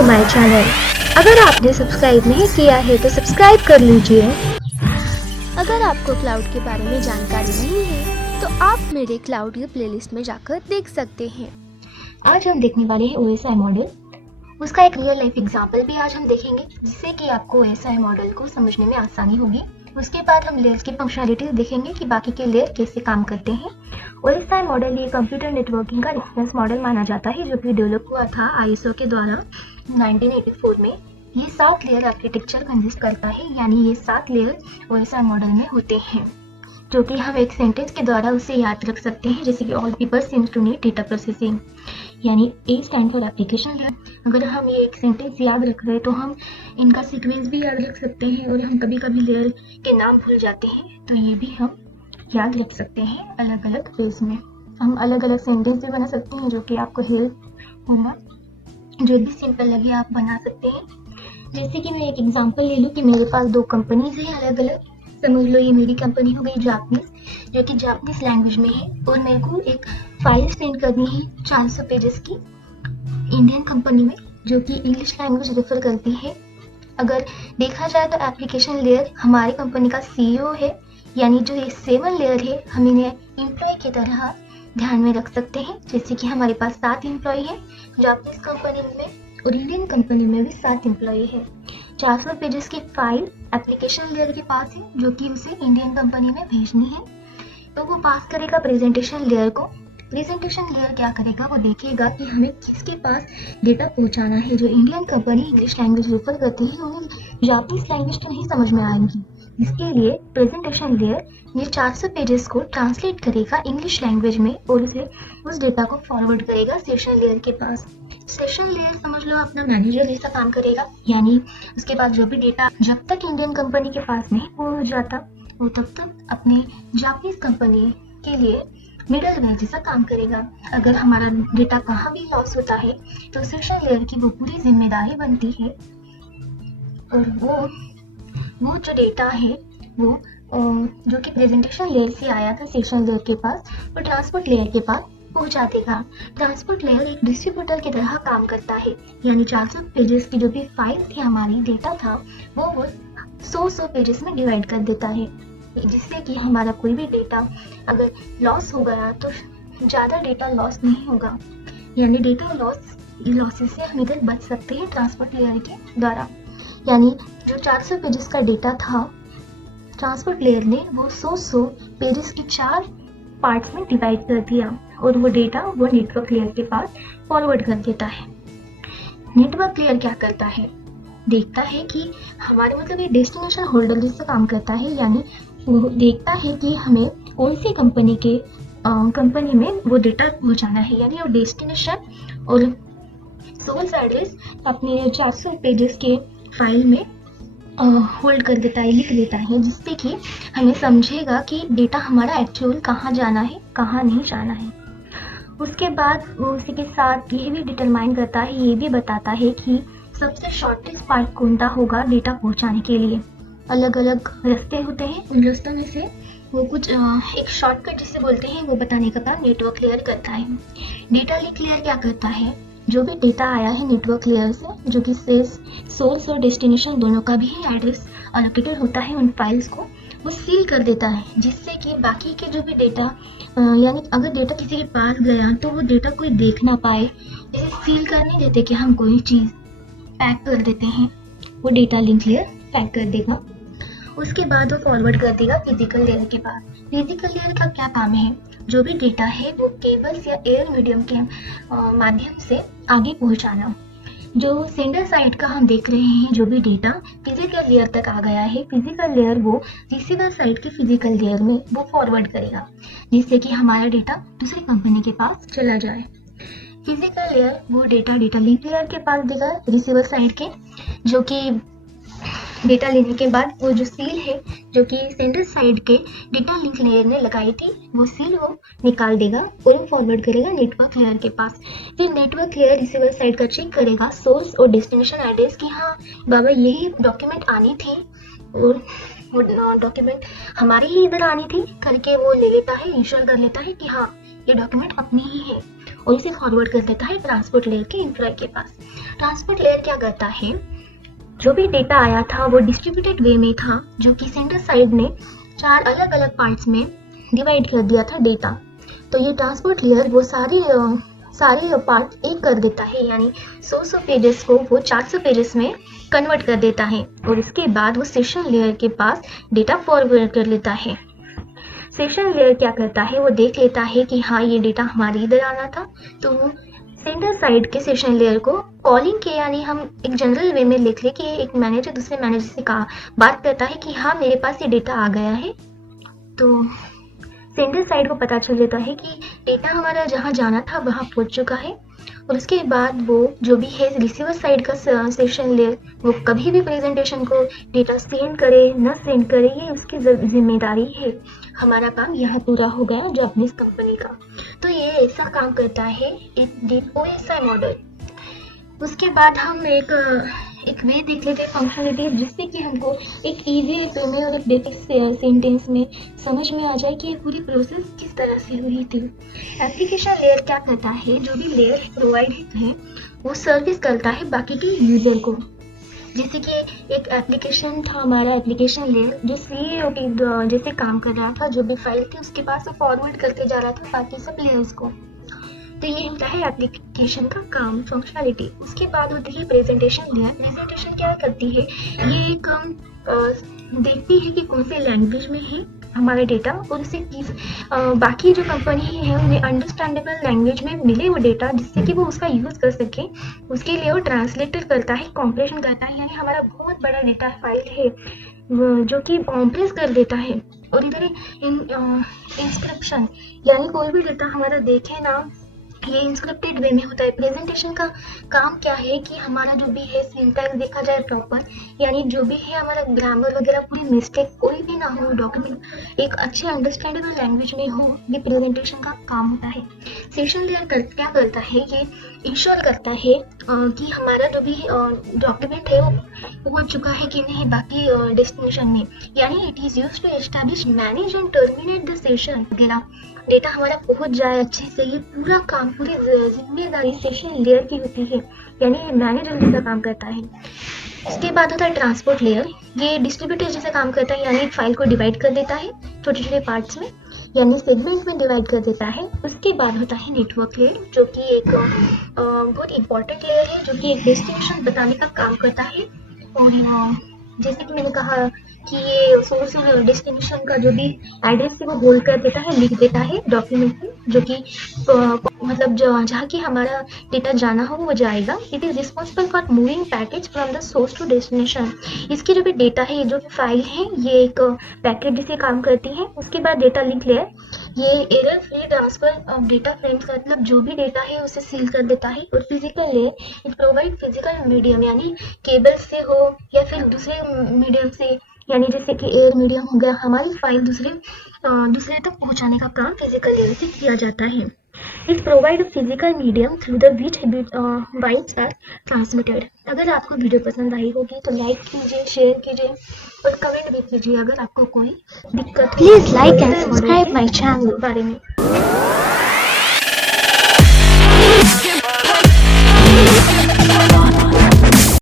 To my channel. अगर आपने subscribe नहीं किया है तो सब्सक्राइब कर लीजिए। अगर आपको क्लाउड के बारे में जानकारी नहीं है तो आप मेरे क्लाउड के प्लेलिस्ट में जाकर देख सकते हैं। आज हम देखने वाले हैं OSI मॉडल। उसका एक रियल लाइफ एग्जांपल भी आज हम देखेंगे, जिससे कि आपको OSI मॉडल को समझने में आसानी होगी। उसके बाद हम लेयर्स की फंक्शनलिटीज देखेंगे कि बाकी के लेयर कैसे काम करते हैं। OSI मॉडल ये कंप्यूटर नेटवर्किंग का रेफरेंस मॉडल माना जाता है, जो कि डेवलप हुआ था ISO के द्वारा 1984 में। ये 7 लेयर आर्किटेक्चर कंसिस्ट करता है, यानी ये 7 लेयर OSI मॉडल में होते हैं, जो कि हम एक सेंटेंस के द्वारा उसे याद रख सकते हैं, जैसे कि all people seems to need data processing, यानी A stand for application layer. अगर हम ये एक सेंटेंस याद रख रहे हैं तो हम इनका सीक्वेंस भी याद रख सकते हैं, और हम कभी कभी लेयर के नाम भूल जाते हैं तो ये भी हम याद रख सकते हैं अलग अलग वेज में। हम अलग अलग सेंटेंस भी बना सकते हैं जो कि आपको हेल्प होगा। जो भी सिंपल लगे आप बना सकते हैं। जैसे कि मैं एक एग्जांपल ले लूँ कि मेरे पास 2 कंपनीज हैं अलग अलग। समझ लो ये मेरी कंपनी हो गई जापानीज, जो कि जापानीज लैंग्वेज में है, और मेरे को एक फाइल सेंड करनी है 400 पेजेस की इंडियन कंपनी में, जो कि इंग्लिश लैंग्वेज रेफर करती है। अगर देखा जाए तो एप्लीकेशन लेयर हमारी कंपनी का CEO है, यानी जो ये 7 लेयर है हम इन्हें एम्प्लॉय की तरह ध्यान में रख सकते हैं। जैसे कि हमारे पास 7 एम्प्लॉय हैं जापानीज कंपनी में, और इंडियन कंपनी में भी 7 एम्प्लॉय है। 400 पेजेस की फाइल एप्लीकेशन लेयर के पास है, जो कि उसे इंडियन कंपनी में भेजनी है, तो वो पास करेगा प्रेजेंटेशन लेयर को। प्रेजेंटेशन लेयर क्या करेगा, वो देखेगा कि हमें किसके पास डेटा पहुंचाना है। जो Indian company English language refer करती है उन्हें जापानीज लैंग्वेज तो नहीं समझ में आएगी, इसके लिए प्रेजेंटेशन लेयर ये 400 पेजेस को ट्रांसलेट करेगा इंग्लिश लैंग्वेज में, और उसे उस डेटा को फॉरवर्ड करेगा सेशन लेयर के पास। सेशन लेयर समझ लो अपना मैनेजर जैसा काम करेगा, यानी उसके पास जो भी डेटा जब तक इंडियन कंपनी के पास नहीं पहुंच जाता वो तब तक अपने जापानीज कंपनी के लिए मिडल मैन जैसा काम करेगा। अगर हमारा डेटा कहाँ भी लॉस होता है तो सेशन लेयर की वो पूरी जिम्मेदारी बनती है, और वो जो डेटा है वो जो कि प्रेजेंटेशन लेयर से आया था सेशन लेयर के पास, वो ट्रांसपोर्ट लेयर के पास पहुंचा देगा। ट्रांसपोर्ट लेयर एक डिस्ट्रीब्यूटर की तरह काम करता है, यानी 400 पेजेस की जो भी फाइल थी हमारी डेटा था वो 100 पेजेस में डिवाइड कर देता है, जिससे कि हमारा कोई भी डेटा अगर लॉस हो गया तो ज़्यादा डेटा लॉस नहीं होगा, यानी डेटा लॉसेस से हम इधर बच सकते हैं ट्रांसपोर्ट लेयर के द्वारा। यानी जो 400 पेजेस का डेटा था ट्रांसपोर्ट लेयर ने वो 100 पेजेस की 4 पार्ट्स में डिवाइड कर दिया, और वो डेटा वो नेटवर्क लेयर के पास फॉरवर्ड कर देता है। नेटवर्क लेयर क्या करता है, देखता है कि हमारे मतलब ये डेस्टिनेशन होल्डर जैसे काम करता है, यानी वो देखता है कि हमें कौन सी कंपनी में वो डेटा पहुंचाना है, यानी वो डेस्टिनेशन और सोर्स एड्रेस अपने 400 पेजेस के फाइल में होल्ड कर देता है, लिख देता है, जिससे कि हमें समझेगा कि डेटा हमारा एक्चुअल कहाँ जाना है कहाँ नहीं जाना है। उसके बाद वो उसी के साथ ये भी डिटरमाइन करता है, ये भी बताता है कि सबसे शॉर्टेस्ट पार्ट कौन सा होगा डेटा पहुंचाने के लिए। अलग अलग रास्ते होते हैं, उन रास्तों में से वो कुछ एक शॉर्टकट जिसे बोलते हैं वो बताने का काम नेटवर्क लेयर करता है। डेटा लिंक लेयर क्या करता है, जो भी डेटा आया है नेटवर्क लेयर से, जो कि सोर्स और डेस्टिनेशन दोनों का भी एड्रेस अलोकेटेड होता है उन फाइल्स को, वो सील कर देता है, जिससे कि बाकी के जो भी डेटा यानी अगर डेटा किसी के पास गया तो वो डेटा कोई देख ना पाए। इसे सील करने देते कि हम कोई चीज़ पैक कर देते हैं, वो डेटा लिंक लेयर पैक कर देगा। उसके बाद वो फॉरवर्ड कर देगा फिजिकल लेयर के पास। फिजिकल लेयर का क्या काम है, जो भी डेटा है वो केबल्स या एयर मीडियम के माध्यम से आगे पहुंचाना। जो सेंडर साइड का हम देख रहे हैं, जो भी डेटा फिजिकल लेयर तक आ गया है, फिजिकल लेयर वो रिसीवर साइड के फिजिकल लेयर में वो फॉरवर्ड करेगा, जिससे कि हमारा डेटा दूसरी कंपनी के पास चला जाए। फिजिकल लेयर वो डेटा लिंक लेयर के पास देगा रिसीवर साइड के, जो कि डेटा लेने के बाद वो जो सील है जो कि सेंडर साइड के डेटा लिंक लेयर ने लगाई थी, वो सील वो निकाल देगा और वो फॉरवर्ड करेगा नेटवर्क लेयर के पास। फिर नेटवर्क लेयर रिसीवर साइड का चेक करेगा सोर्स और डेस्टिनेशन एड्रेस की, हाँ बाबा यही डॉक्यूमेंट आनी थी और वो डॉक्यूमेंट हमारे ही इधर आनी थी करके वो ले लेता है, इंश्योर कर लेता है कि हाँ ये डॉक्यूमेंट अपनी ही है। और इसे फॉरवर्ड कर देता है ट्रांसपोर्ट लेयर के एम्प्लॉय के पास। ट्रांसपोर्ट लेयर क्या करता है, जो भी डेटा आया था वो डिस्ट्रीब्यूटेड वे में था, जो कि सेंडर साइड ने 4 अलग अलग पार्ट्स में डिवाइड कर दिया था डेटा। तो ये ट्रांसपोर्ट लेयर वो सारे पार्ट एक कर देता है, यानी 100 पेजेस को वो 400 पेजेस में कन्वर्ट कर देता है और इसके बाद वो सेशन लेयर के पास डेटा फॉरवर्ड कर लेता है। सेशन लेयर क्या करता है, वो देख लेता है कि हाँ ये डेटा हमारे इधर आना था, तो वो सेंडर साइड के सेशन लेयर को कॉलिंग के, यानी हम एक जनरल वे में लिख ले कि एक मैनेजर दूसरे मैनेजर से बात करता है कि हाँ मेरे पास ये डेटा आ गया है। तो सेंडर साइड को पता चल जाता है कि डेटा हमारा जहाँ जाना था वहाँ पहुँच चुका है, और उसके बाद वो जो भी है रिसीवर साइड का सेशन लेयर वो कभी भी प्रेजेंटेशन को डेटा सेंड करे न सेंड करे, ये उसकी जिम्मेदारी है। हमारा काम यहाँ पूरा हो गया जापानीज कंपनी का। तो ये ऐसा काम करता है एक OSI मॉडल। उसके बाद हम एक वे देख लेते हैं फंक्शनलिटी, जिससे कि हमको एक इजी वे में और एक बेसिक सेंटेंस में समझ में आ जाए कि ये पूरी प्रोसेस किस तरह से हुई थी। एप्लीकेशन लेयर क्या करता है, जो भी लेयर प्रोवाइड है वो सर्विस करता है बाकी के यूजर को। जैसे कि एक एप्लीकेशन था हमारा एप्लीकेशन लेयर, जो CAOT जैसे काम कर रहा था, जो भी फाइल थी उसके पास वो फॉरवर्ड करते जा रहा था बाकी सब लेयर्स को। तो ये होता है एप्लीकेशन का काम, फंक्शनलिटी। उसके बाद होती है प्रेजेंटेशन लेयर। प्रेजेंटेशन क्या करती है, ये एक देखती है कि कौन से लैंग्वेज में है हमारा डेटा, और उसे बाकी जो कंपनी है उन्हें अंडरस्टैंडेबल लैंग्वेज में मिले वो डेटा, जिससे कि वो उसका यूज़ कर सके। उसके लिए वो ट्रांसलेटर करता है, कॉम्प्रेशन करता है, यानी हमारा बहुत बड़ा डेटा फाइल है जो कि कॉम्प्रेस कर देता है। और इधर इंस्क्रिप्शन, यानी कोई भी डेटा हमारा देखे ना, ये इंस्क्रिप्टेड वे में होता है। प्रेजेंटेशन का काम क्या है कि हमारा जो भी है सिंटैक्स देखा जाए प्रॉपर, यानी जो भी है हमारा ग्रामर वगैरह पूरी मिस्टेक कोई भी ना हो, डॉक्यूमेंट एक अच्छे अंडरस्टैंडेबल लैंग्वेज में हो, ये प्रेजेंटेशन का काम होता है। सेशन लेयर क्या करता है, ये इंश्योर करता है कि हमारा जो भी डॉक्यूमेंट है वो पहुंच चुका है कि नहीं बाकी डेस्टिनेशन में, यानी it is used to establish, manage and terminate the session वगैरह। डेटा हमारा पहुंच जाए अच्छे से, ये पूरा काम पूरी जिम्मेदारी सेशन लेयर की होती है, यानी ये मैनेजर जैसा काम करता है। उसके बाद होता है ट्रांसपोर्ट लेयर। ये डिस्ट्रीब्यूटर जैसा काम करता है, यानी फाइल को डिवाइड कर देता है छोटे छोटे पार्ट्स में, यानी सेगमेंट में डिवाइड कर देता है। उसके बाद होता है नेटवर्क लेयर, जो कि एक बहुत इंपॉर्टेंट लेयर है, जो कि एक डेस्टिनेशन बताने का काम करता है। और जैसे कि मैंने कहा कि ये सोर्स और डेस्टिनेशन का जो भी एड्रेस है वो होल्ड कर देता है, लिख देता है डॉक्यूमेंट में, जो कि मतलब जहाँ की हमारा डेटा जाना हो वो जाएगा। It is responsible for moving package from the source to destination. इसकी जो भी डेटा है, जो भी फाइल है, ये एक पैकेट जैसे काम करती है। उसके बाद डेटा लिंक लेयर, ये error free transfer of data frames का मतलब जो भी डेटा है उसे सील कर देता है। और physical layer, it provide physical medium, यानी केबल से हो या फिर दूसरे मीडियम से, यानी जैसे कि एयर मीडियम हो गया, हमारी फाइल दूसरे तक पहुंचाने का काम फिजिकल लेयर से किया जाता है। It provide physical medium through the which bytes are transmitted. अगर आपको वीडियो पसंद आई होगी तो लाइक कीजिए, शेयर कीजिए और कमेंट भी कीजिए अगर आपको कोई दिक्कत। Please like and subscribe my channel बारे में।